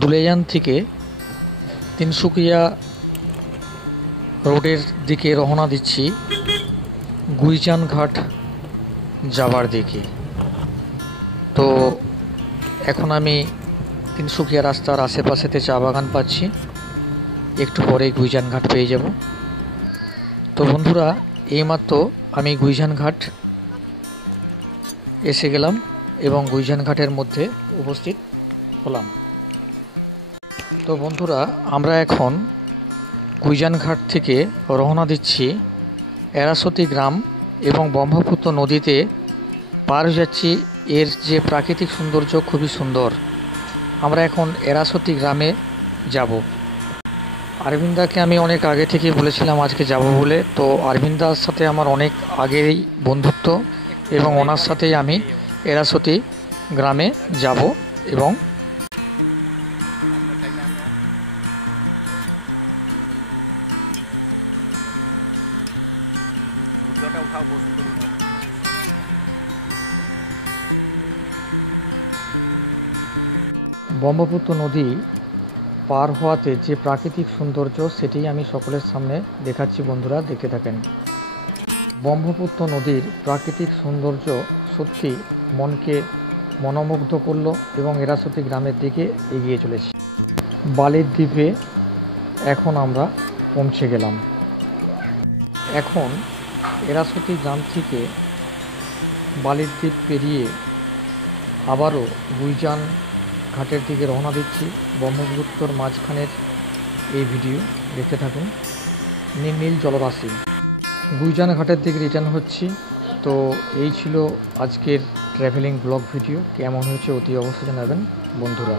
দুলিয়াজান থেকে তিনসুকিয়া রোডের দিকে রওনা দিচ্ছি গুইজান ঘাট যাবার দিকে। তো এখন আমি তিনসুকিয়া রাস্তার আশেপাশেতে চা বাগান পাচ্ছি, একটু পরে গুইজান ঘাট পেয়ে যাব। তো বন্ধুরা, এইমাত্র আমি গুইজান ঘাট এসে গেলাম এবং গুইজান ঘাটের মধ্যে উপস্থিত হলাম। তো বন্ধুরা, আমরা এখন গুইজান ঘাট থেকে রওনা দিচ্ছি এরাসতি গ্রাম এবং ব্রহ্মপুত্র নদীতে পার যাচ্ছি। এর যে প্রাকৃতিক সৌন্দর্য খুবই সুন্দর। আমরা এখন এরাসতি গ্রামে যাব। আরবিন্দাকে আমি অনেক আগে থেকে বলেছিলাম আজকে যাব বলে। তো আরবিন্দার সাথে আমার অনেক আগেরই বন্ধুত্ব এবং ওনার সাথেই আমি এরাসতি গ্রামে যাব। এবং ব্রহ্মপুত্র নদী পার হওয়াতে যে প্রাকৃতিক সৌন্দর্য সেটি আমি সকলের সামনে দেখাচ্ছি। বন্ধুরা দেখতে থাকেন। ব্রহ্মপুত্র নদীর প্রাকৃতিক সৌন্দর্য সত্যি মনকে মনোমুগ্ধ করলো এবং এরাসতি গ্রামের দিকে এগিয়ে চলেছি। বালির দ্বীপে এখন আমরা পৌঁছে গেলাম। এখন এরাসতি গ্রাম থেকে বালির দ্বীপ পেরিয়ে আবারও গুইজান ঘাটের দিকে রওনা দিচ্ছি। ব্রহ্মপুত্রর মাঝখানের এই ভিডিও দেখতে থাকুন। নীল জলরাশি। গুইজান ঘাটের দিকে রিটার্ন হচ্ছি। তো এই ছিল আজকের ট্রাভেলিং ব্লগ ভিডিও। কেমন হয়েছে অতি অবশ্যই জানাবেন বন্ধুরা।